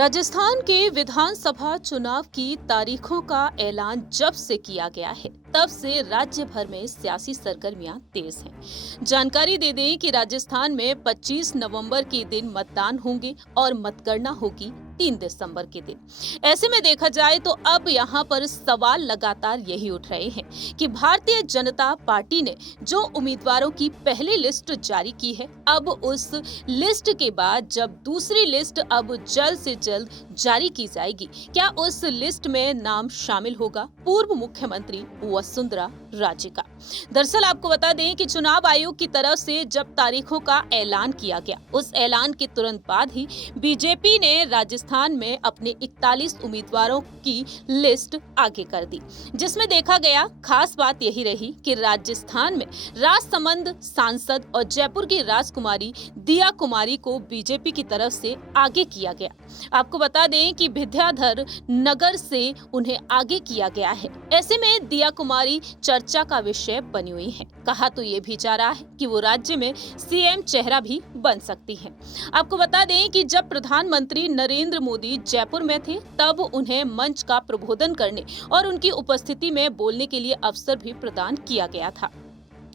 राजस्थान के विधानसभा चुनाव की तारीखों का ऐलान जब से किया गया है, तब से राज्य भर में सियासी सरगर्मियां तेज हैं। जानकारी दे दें कि राजस्थान में 25 नवंबर के दिन मतदान होंगे और मतगणना होगी 3 दिसंबर के दिन। ऐसे में देखा जाए तो अब यहाँ पर सवाल लगातार यही उठ रहे हैं कि भारतीय जनता पार्टी ने जो उम्मीदवारों की पहली लिस्ट जारी की है, अब उस लिस्ट के बाद जब दूसरी लिस्ट अब जल्द से जल्द जारी की जाएगी, क्या उस लिस्ट में नाम शामिल होगा पूर्व मुख्यमंत्री वसुंधरा राजे का। दरअसल आपको बता दें कि चुनाव आयोग की तरफ से जब तारीखों का ऐलान किया गया, उस ऐलान के तुरंत बाद ही बीजेपी ने राजस्थान में अपने 41 उम्मीदवारों की लिस्ट आगे कर दी, जिसमें देखा गया खास बात यही रही कि राजस्थान में राजसमंद सांसद और जयपुर की राजकुमारी दिया कुमारी को बीजेपी की तरफ से आगे किया गया। आपको बता दें कि विद्याधर नगर से उन्हें आगे किया गया है। ऐसे में दिया कुमारी चर्चा का विषय बनी हुई है। कहा तो ये भी जा रहा है कि वो राज्य में सीएम चेहरा भी बन सकती है। आपको बता दें कि जब प्रधानमंत्री नरेंद्र मोदी जयपुर में थे, तब उन्हें मंच का प्रबोधन करने और उनकी उपस्थिति में बोलने के लिए अवसर भी प्रदान किया गया था।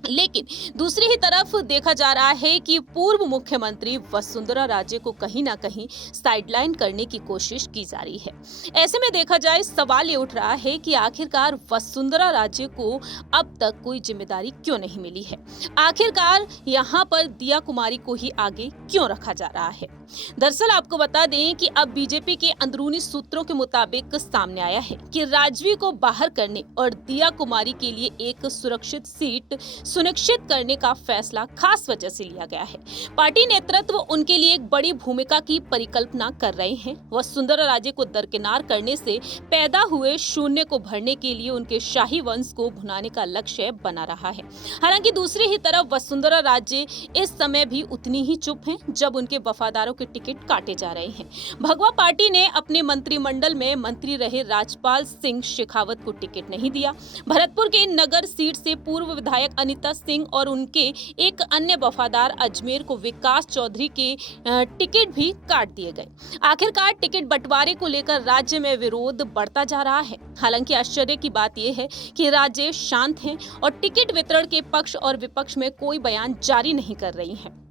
लेकिन दूसरी ही तरफ देखा जा रहा है कि पूर्व मुख्यमंत्री वसुंधरा राजे को कहीं ना कहीं साइडलाइन करने की कोशिश की जा रही है। ऐसे में देखा जाए सवाल ये उठ रहा है कि आखिरकार वसुंधरा राजे को अब तक कोई जिम्मेदारी क्यों नहीं मिली है। आखिरकार यहाँ पर दिया कुमारी को ही आगे क्यों रखा जा रहा है। दरअसल आपको बता दें कि अब बीजेपी के अंदरूनी सूत्रों के मुताबिक सामने आया है कि राजवी को बाहर करने और दिया कुमारी के लिए एक सुरक्षित सीट सुनिश्चित करने का फैसला खास वजह से लिया गया है। पार्टी नेतृत्व उनके लिए एक बड़ी भूमिका की परिकल्पना कर रहे हैं। वसुंधरा राजे को दरकिनार करने से पैदा हुए शून्य को भरने के लिए उनके शाही वंश को भुनाने का लक्ष्य बना रहा है। हालांकि दूसरी ही तरफ वसुंधरा राजे इस समय भी उतनी ही चुप हैं जब उनके वफादारों के टिकट काटे जा रहे हैं। भगवा पार्टी ने अपने मंत्रिमंडल में मंत्री रहे राजपाल सिंह शेखावत को टिकट नहीं दिया। भरतपुर के नगर सीट से पूर्व विधायक अनिता सिंह और उनके एक अन्य वफादार अजमेर को विकास चौधरी के टिकट भी काट दिए गए। आखिरकार टिकट बंटवारे को लेकर राज्य में विरोध बढ़ता जा रहा है। हालांकि आश्चर्य की बात यह है कि राज्य शांत हैं और टिकट वितरण के पक्ष और विपक्ष में कोई बयान जारी नहीं कर रही हैं।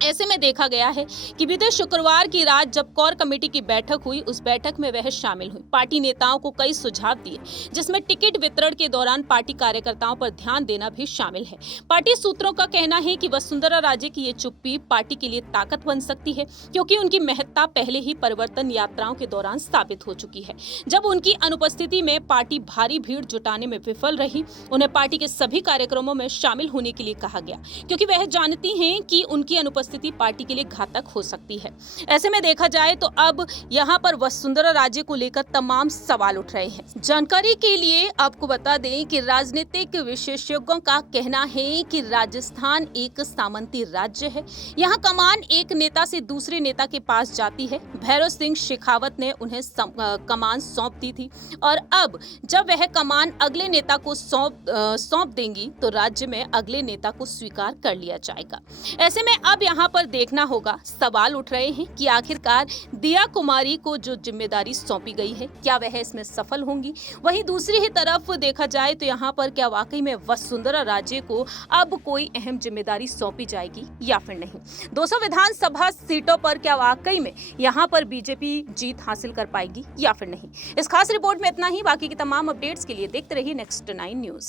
ऐसे में देखा गया है कि बीते शुक्रवार की रात जब कोर कमेटी की बैठक हुई, उस बैठक में वह शामिल हुई। पार्टी नेताओं को कई सुझाव दिए, जिसमें टिकट वितरण के दौरान पार्टी कार्यकर्ताओं पर ध्यान देना भी शामिल है। पार्टी सूत्रों का कहना है कि वसुंधरा राजे की ये चुप्पी पार्टी के लिए ताकत बन सकती है, क्योंकि उनकी महत्ता पहले ही परिवर्तन यात्राओं के दौरान साबित हो चुकी है। जब उनकी अनुपस्थिति में पार्टी भारी भीड़ जुटाने में विफल रही, उन्हें पार्टी के सभी कार्यक्रमों में शामिल होने के लिए कहा गया, क्योंकि वह जानती हैं कि उनकी अनुपस्थिति पार्टी के लिए घातक हो सकती है। ऐसे में देखा जाए तो अब यहाँ पर वसुंधरा राजे को लेकर तमाम सवाल उठ रहे हैं। जानकारी के लिए आपको बता दें कि राजनीतिक विशेषज्ञों का कहना है कि राजस्थान एक सामंती राज्य है। यहाँ कमान एक नेता से दूसरे नेता के पास जाती है। भैरव सिंह शेखावत ने उन्हें कमान सौंप दी थी और अब जब वह कमान अगले नेता को सौंप देंगी तो राज्य में अगले नेता को स्वीकार कर लिया जाएगा। ऐसे में अब यहाँ पर देखना होगा, सवाल उठ रहे हैं कि आखिरकार दिया कुमारी को जो जिम्मेदारी सौंपी गई है, क्या वह इसमें सफल होंगी। वहीं दूसरी ही तरफ देखा जाए तो यहाँ पर क्या वाकई में वसुंधरा राजे को अब कोई अहम जिम्मेदारी सौंपी जाएगी या फिर नहीं। 200 विधानसभा सीटों पर क्या वाकई में यहाँ पर बीजेपी जीत हासिल कर पाएगी या फिर नहीं। इस खास रिपोर्ट में इतना ही। बाकी की तमाम अपडेट्स के लिए देखते रहिए नेक्स्ट 9 न्यूज।